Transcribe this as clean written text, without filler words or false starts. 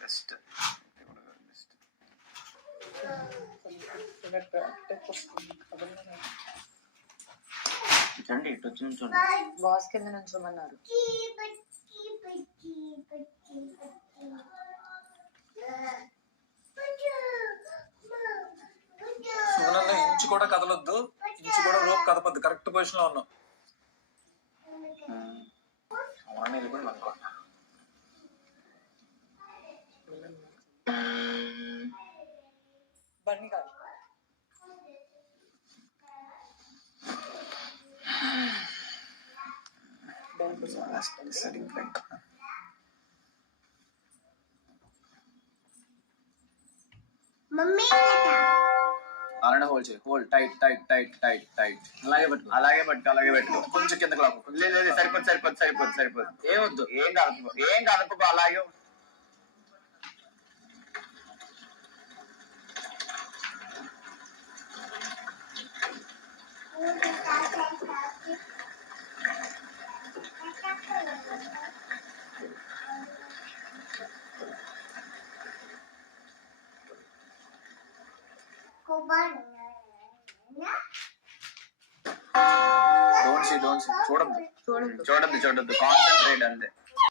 Best చూడండి ఇటు వచ్చి నుంచోండి. బాస్ కింద నుంచోమన్నారు. సుమనన్న ఇంచు కూడా కదలొద్దు, ఇంచు కూడా రోప్ కదపద్దు, కరెక్ట్ పొజిషన్ లో ఉన్నాం. వెళ్ళిపోయింది అనుకో. బండి కాదు. అలానే హోల్డ్ చేయి. Hold tight tight tight tight tight. అలాగే పట్టుకో. కొంచెం కిందకు లాక్కు. లేదు సరిపోదు. ఏమొద్దు. ఏం కలుపుకో అలాగే. Don't see. చూడద్దు. కాన్సంట్రేట్ అంతే.